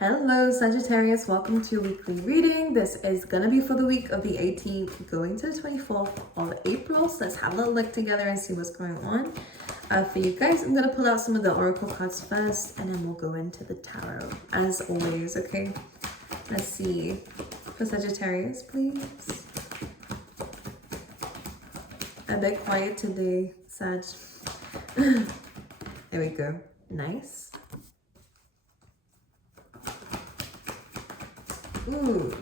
Hello Sagittarius, welcome to your weekly reading. This is going to be for the week of the 18th going to the 24th of April. So let's have a little look together and see what's going on. For you guys, I'm going to pull out some of the oracle cards first and then we'll go into the tarot as always, okay? Let's see. For Sagittarius, please. A bit quiet today, Sag. There we go. Nice. Ooh.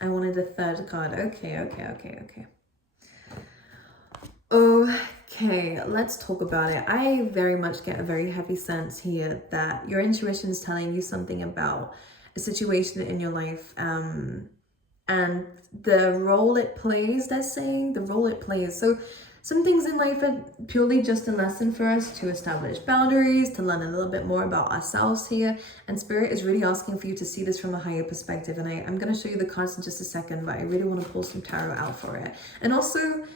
I wanted a third card. Okay. Okay, let's talk about it. I very much get a very heavy sense here that your intuition is telling you something about a situation in your life, and the role it plays, they're saying, the role it plays. So some things in life are purely just a lesson for us to establish boundaries, to learn a little bit more about ourselves here. And Spirit is really asking for you to see this from a higher perspective. And I'm going to show you the cards in just a second, but I really want to pull some tarot out for it. And also,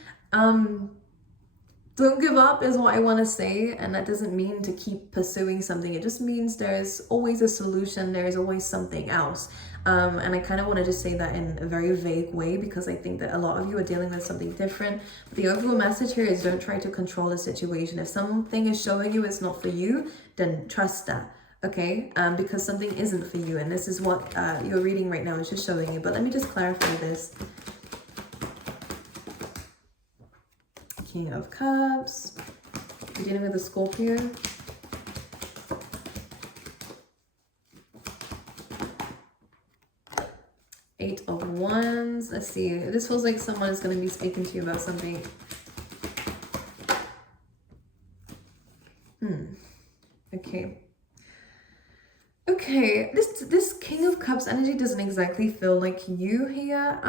don't give up is what I want to say. And that doesn't mean to keep pursuing something. It just means there's always a solution. There's always something else. And I kind of want to just say that in a very vague way because I think that a lot of you are dealing with something different. But the overall message here is don't try to control the situation. If something is showing you it's not for you, then trust that. Okay? Because something isn't for you. And this is what you're reading right now is just showing you. But let me just clarify this. King of Cups. You're dealing with a Scorpio. Eight of Wands. Let's see. This feels like someone is going to be speaking to you about something. Okay. This King of Cups energy doesn't exactly feel like you here,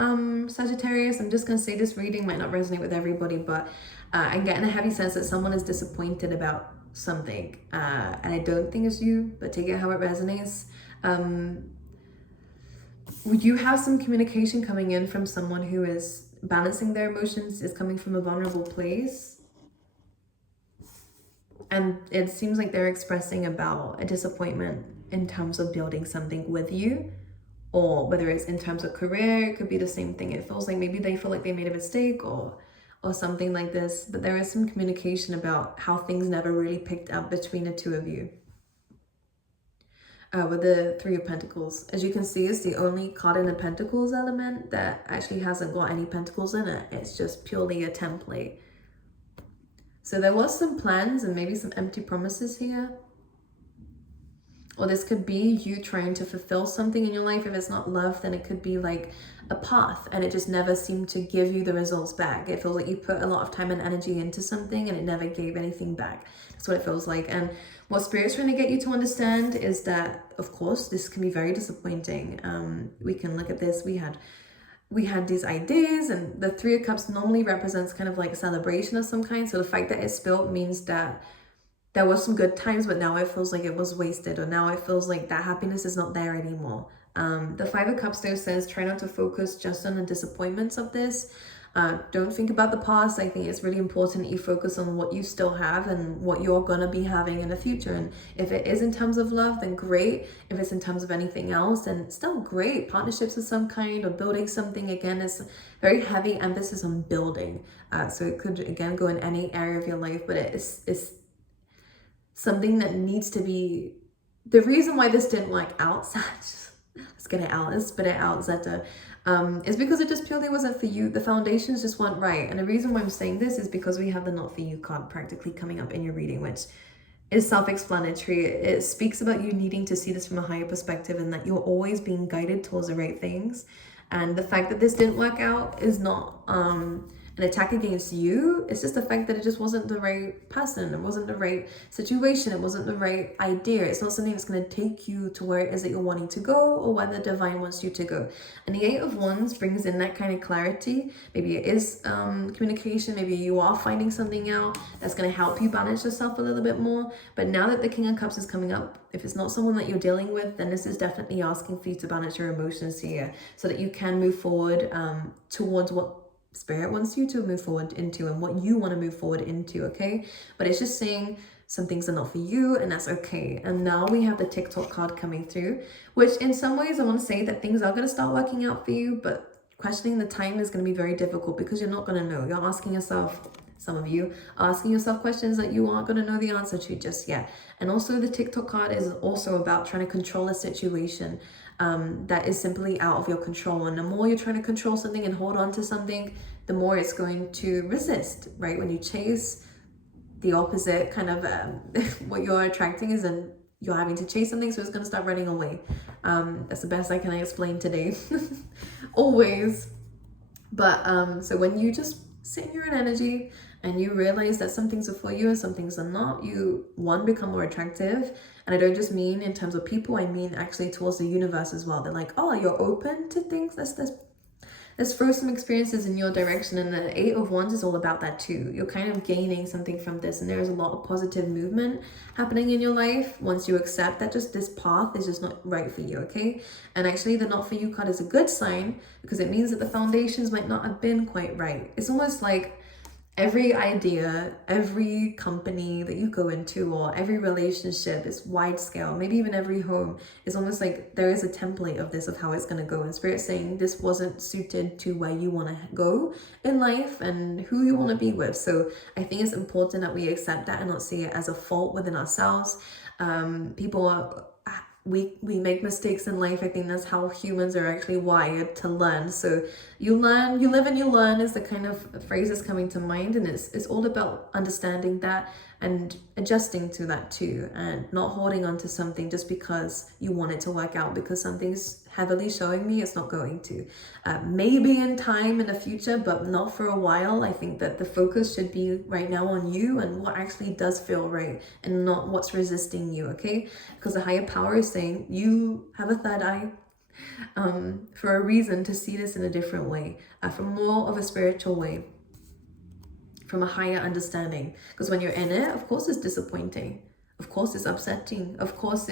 Sagittarius. I'm just going to say this reading might not resonate with everybody, but I'm getting a heavy sense that someone is disappointed about something. And I don't think it's you, but take it how it resonates. You have some communication coming in from someone who is balancing their emotions, is coming from a vulnerable place. And it seems like they're expressing about a disappointment in terms of building something with you, or whether it's in terms of career, it could be the same thing. It feels like maybe they feel like they made a mistake or something like this, but there is some communication about how things never really picked up between the two of you. With the Three of Pentacles. As you can see, it's the only card in the Pentacles element that actually hasn't got any pentacles in it. It's just purely a template. So there was some plans and maybe some empty promises here. Or this could be you trying to fulfill something in your life. If it's not love, then it could be like a path and it just never seemed to give you the results back. It feels like you put a lot of time and energy into something and it never gave anything back. That's what it feels like. And what Spirit's trying to get you to understand is that, of course, this can be very disappointing. We can look at this. We had these ideas, and the Three of Cups normally represents kind of like celebration of some kind. So the fact that it spilled means that there was some good times, but now it feels like it was wasted, or now it feels like that happiness is not there anymore. The Five of Cups though says try not to focus just on the disappointments of this. Don't think about the past. I think it's really important that you focus on what you still have and what you're gonna be having in the future. And if it is in terms of love, then great. If it's in terms of anything else, then still great. Partnerships of some kind or building something, again, is very heavy emphasis on building. So it could, again, go in any area of your life, but it's something that needs to be... The reason why this didn't work out, let's get it out, let's spit it out, Zeta, is because it just purely wasn't for you. The foundations just weren't right. And the reason why I'm saying this is because we have the Not For You card practically coming up in your reading, which is self-explanatory. It speaks about you needing to see this from a higher perspective and that you're always being guided towards the right things. And the fact that this didn't work out is not an attack against you. It's just the fact that it just wasn't the right person. It wasn't the right situation. It wasn't the right idea. It's not something that's going to take you to where it is that you're wanting to go or where the divine wants you to go. And the Eight of Wands brings in that kind of clarity. Maybe it is communication. Maybe you are finding something out that's going to help you balance yourself a little bit more. But now that the King of Cups is coming up, if it's not someone that you're dealing with, then this is definitely asking for you to balance your emotions here so that you can move forward towards what Spirit wants you to move forward into and what you want to move forward into, okay? But it's just saying some things are not for you, and that's okay. And now we have the TikTok card coming through, which in some ways I want to say that things are going to start working out for you, but questioning the time is going to be very difficult because you're not going to know. You're asking yourself, some of you are asking yourself questions that you aren't going to know the answer to just yet. And also the TikTok card is also about trying to control a situation that is simply out of your control. And the more you're trying to control something and hold on to something, the more it's going to resist, right? When you chase, the opposite kind of what you're attracting is you're having to chase something, so it's going to start running away. That's the best I can explain today. Always. But so when you just sit in your own energy and you realize that some things are for you and some things are not, you become more attractive. And I don't just mean in terms of people, I mean actually towards the universe as well. They're like, oh, you're open to things. Let's throw some experiences in your direction. And the 8 of Wands is all about that too. You're kind of gaining something from this, and there's a lot of positive movement happening in your life once you accept that just this path is just not right for you, okay? And actually the not for you card is a good sign because it means that the foundations might not have been quite right. It's almost like every idea, every company that you go into, or every relationship is wide scale. Maybe even every home is almost like there is a template of this, of how it's going to go. And Spirit's saying this wasn't suited to where you want to go in life and who you want to be with. So I think it's important that we accept that and not see it as a fault within ourselves. We make mistakes in life. I think that's how humans are actually wired, to learn. So you learn, you live and you learn is the kind of phrase that's coming to mind, and it's all about understanding that and adjusting to that too, and not holding on to something just because you want it to work out, because something's heavily showing me it's not going to. Maybe in time in the future, but not for a while. I think that the focus should be right now on you and what actually does feel right, and not what's resisting you, okay? Because the higher power is saying you have a third eye for a reason, to see this in a different way, from more of a spiritual way, from a higher understanding. Because when you're in it, of course it's disappointing, of course it's upsetting, of course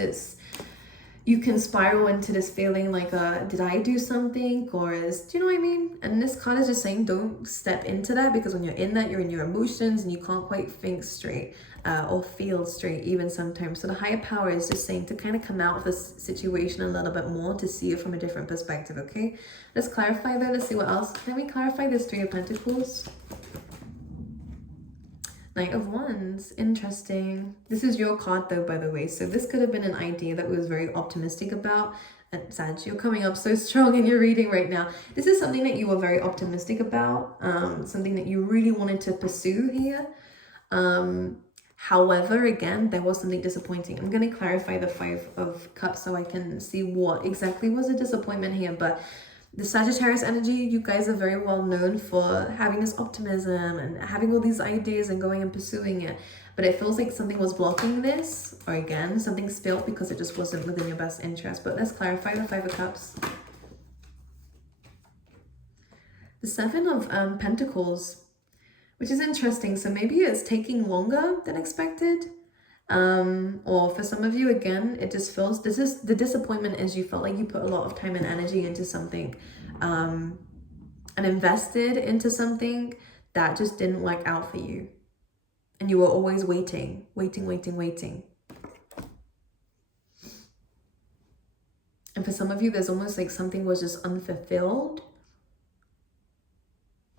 you can spiral into this feeling like, did I do something, or do you know what I mean? And this card is just saying don't step into that, because when you're in that, you're in your emotions and you can't quite think straight or feel straight even sometimes. So the higher power is just saying to kind of come out of this situation a little bit more, to see it from a different perspective, okay? Let's clarify that. Let's see what else. Can we clarify this 3 of Pentacles? Knight of Wands, interesting. This is your card though, by the way. So this could have been an idea that was very optimistic about. And Sag, you're coming up so strong in your reading right now. This is something that you were very optimistic about, something that you really wanted to pursue here. However, again, there was something disappointing. I'm going to clarify the 5 of Cups so I can see what exactly was a disappointment here. But the Sagittarius energy, you guys are very well known for having this optimism and having all these ideas and going and pursuing it. But it feels like something was blocking this, or again, something spilled because it just wasn't within your best interest. But let's clarify the 5 of Cups. The 7 of Pentacles, which is interesting. So maybe it's taking longer than expected. Or for some of you, again, it just feels, this is the disappointment, is you felt like you put a lot of time and energy into something and invested into something that just didn't work out for you, and you were always waiting. And for some of you, there's almost like something was just unfulfilled,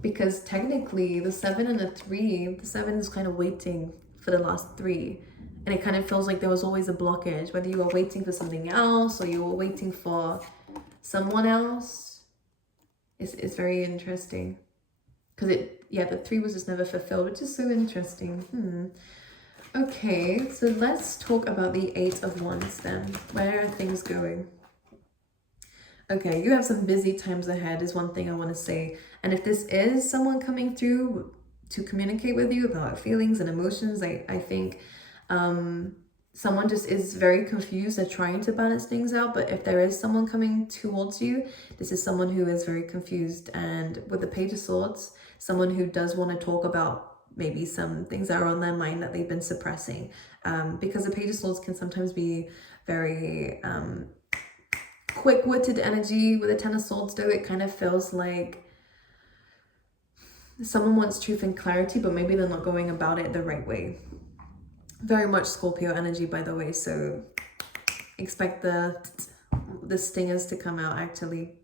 because technically the 7 and the 3, the 7 is kind of waiting for the last 3. And it kind of feels like there was always a blockage, whether you were waiting for something else or you were waiting for someone else. It's very interesting. Because the 3 was just never fulfilled, which is so interesting. Okay, so let's talk about the 8 of Wands then. Where are things going? Okay, you have some busy times ahead is one thing I want to say. And if this is someone coming through to communicate with you about feelings and emotions, I think someone just is very confused. They're trying to balance things out. But if there is someone coming towards you, this is someone who is very confused. And with the Page of Swords, someone who does want to talk about maybe some things that are on their mind that they've been suppressing. Because the Page of Swords can sometimes be very quick-witted energy. With the 10 of Swords though, it kind of feels like someone wants truth and clarity, but maybe they're not going about it the right way. Very much Scorpio energy, by the way, so expect the stingers to come out actually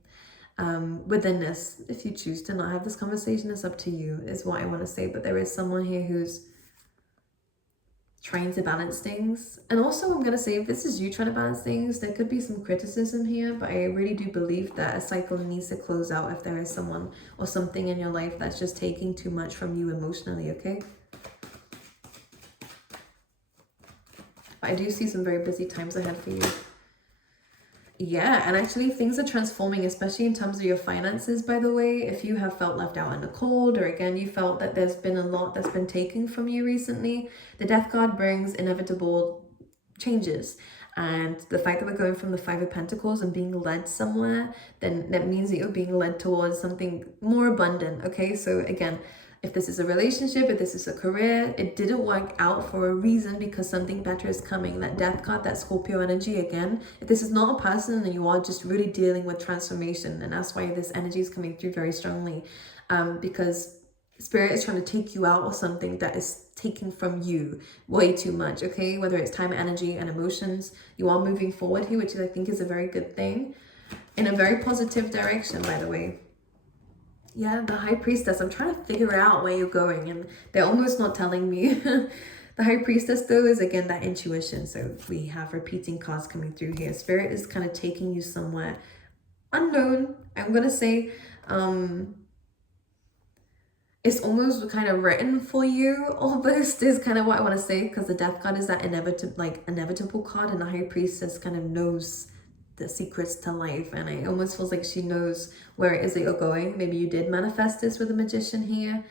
within this. If you choose to not have this conversation, it's up to you, is what I want to say. But there is someone here who's trying to balance things. And also I'm going to say, if this is you trying to balance things, there could be some criticism here, but I really do believe that a cycle needs to close out if there is someone or something in your life that's just taking too much from you emotionally, okay? But I do see some very busy times ahead for you. Yeah, and actually things are transforming, especially in terms of your finances, by the way. If you have felt left out in the cold, or again, you felt that there's been a lot that's been taken from you recently, the Death card brings inevitable changes. And the fact that we're going from the Five of Pentacles and being led somewhere, then that means that you're being led towards something more abundant, okay? So again, if this is a relationship, if this is a career, it didn't work out for a reason, because something better is coming. That Death card, that Scorpio energy, again, if this is not a person and you are just really dealing with transformation, and that's why this energy is coming through very strongly, because Spirit is trying to take you out of something that is taking from you way too much, okay? Whether it's time, energy, and emotions, you are moving forward here, which I think is a very good thing, in a very positive direction, by the way. Yeah, the High Priestess. I'm trying to figure out where you're going, and they're almost not telling me. The High Priestess, though, is again that intuition. So we have repeating cards coming through here. Spirit is kind of taking you somewhere unknown. I'm going to say it's almost kind of written for you, almost, is kind of what I want to say, because the Death card is that inevitable card, and the High Priestess kind of knows the secrets to life, and it almost feels like she knows where it is that you're going. Maybe you did manifest this with a magician here,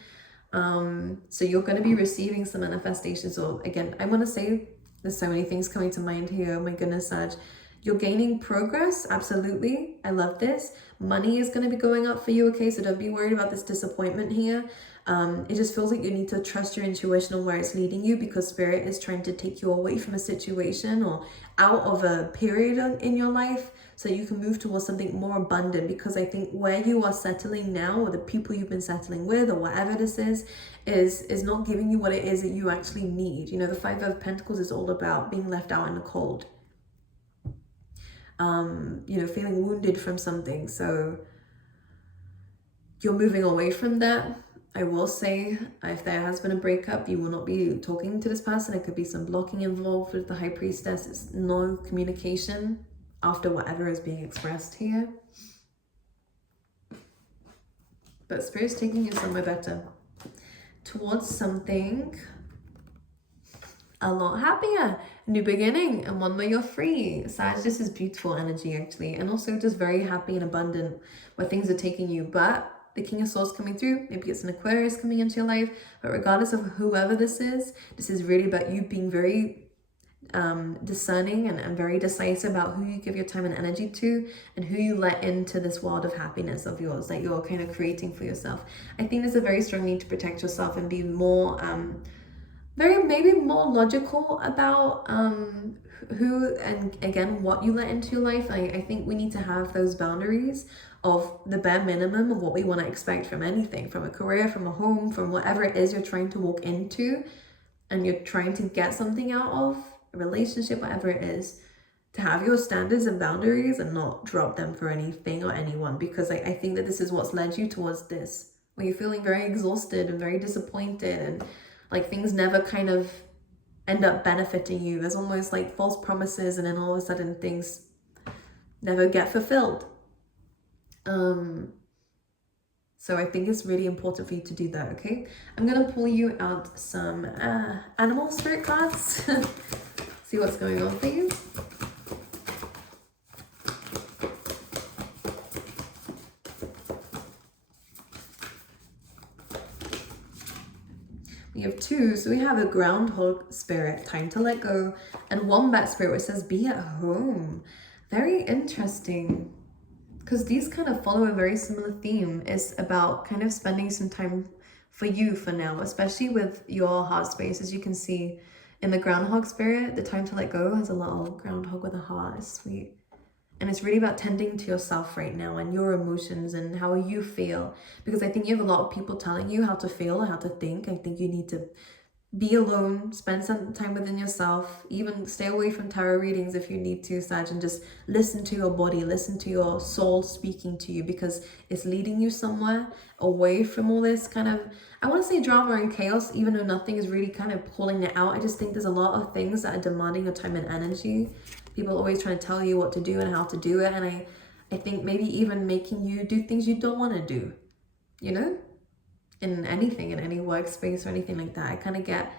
so you're going to be receiving some manifestations. Or again, I want to say there's so many things coming to mind here. Oh my goodness, Sag. You're gaining progress, absolutely. I love this. Money is going to be going up for you, okay? So don't be worried about this disappointment here. It just feels like you need to trust your intuition on where it's leading you, because Spirit is trying to take you away from a situation or out of a period in your life so you can move towards something more abundant. Because I think where you are settling now, or the people you've been settling with, or whatever this is not giving you what it is that you actually need. You know, the Five of Pentacles is all about being left out in the cold. You know, feeling wounded from something. So you're moving away from that. I will say, if there has been a breakup, you will not be talking to this person. There could be some blocking involved with the High Priestess. It's no communication after whatever is being expressed here. But Spirit's taking you somewhere better, towards something a lot happier, new beginning, and one where you're free. Sag, this is beautiful energy actually, and also just very happy and abundant where things are taking you. But the King of Swords coming through, maybe it's an Aquarius coming into your life, but regardless of whoever this is really about you being very discerning and very decisive about who you give your time and energy to, and who you let into this world of happiness of yours that you're kind of creating for yourself. I think there's a very strong need to protect yourself and be more maybe more logical about who and again what you let into your life. I think we need to have those boundaries of the bare minimum of what we want to expect from anything, from a career, from a home, from whatever it is you're trying to walk into and you're trying to get something out of, a relationship, whatever it is, to have your standards and boundaries and not drop them for anything or anyone. Because I think that this is what's led you towards this, where you're feeling very exhausted and very disappointed, and like things never kind of end up benefiting you. There's almost like false promises, and then all of a sudden things never get fulfilled. So I think it's really important for you to do that, okay? I'm gonna pull you out some animal spirit cards. See what's going on for you. We have two, so we have a groundhog spirit, time to let go, and wombat spirit, which says be at home. Very interesting, because these kind of follow a very similar theme. It's about kind of spending some time for you for now, especially with your heart space. As you can see in the groundhog spirit, the time to let go has a little groundhog with a heart. It's sweet. And it's really about tending to yourself right now and your emotions and how you feel. Because I think you have a lot of people telling you how to feel or how to think. I think you need to be alone, spend some time within yourself, even stay away from tarot readings if you need to, Sag, and just listen to your body, listen to your soul speaking to you, because it's leading you somewhere away from all this kind of, I want to say drama and chaos, even though nothing is really kind of pulling it out. I just think there's a lot of things that are demanding your time and energy. People are always trying to tell you what to do and how to do it, and I think maybe even making you do things you don't want to do, you know? In anything, in any workspace or anything like that. I kind of get,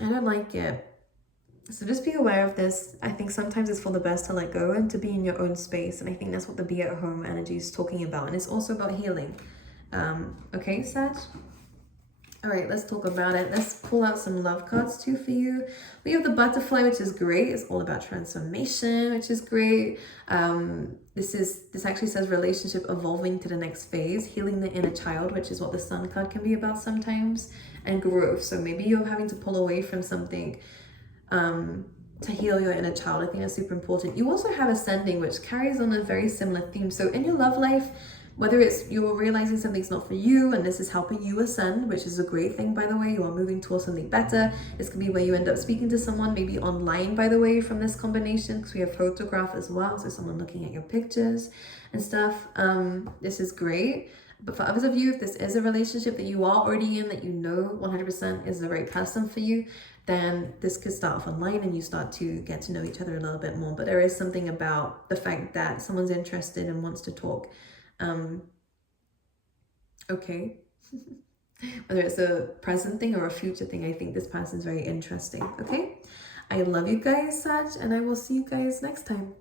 I don't like it. So just be aware of this. I think sometimes it's for the best to let go and to be in your own space. And I think that's what the be at home energy is talking about. And it's also about healing. Okay, Sag? All right, let's talk about it. Let's pull out some love cards too for you. We have the butterfly, which is great. It's all about transformation, which is great. This actually says relationship evolving to the next phase, healing the inner child, which is what the sun card can be about sometimes, and growth. So maybe you're having to pull away from something to heal your inner child. I think that's super important. You also have ascending, which carries on a very similar theme. So in your love life, whether it's you're realizing something's not for you and this is helping you ascend, which is a great thing, by the way, you are moving towards something better. This could be where you end up speaking to someone, maybe online, by the way, from this combination, because we have photograph as well, so someone looking at your pictures and stuff. This is great. But for others of you, if this is a relationship that you are already in, that you know 100% is the right person for you, then this could start off online and you start to get to know each other a little bit more. But there is something about the fact that someone's interested and wants to talk. Okay. Whether it's a present thing or a future thing, I think this person's very interesting. Okay. I love you guys, Sag, and I will see you guys next time.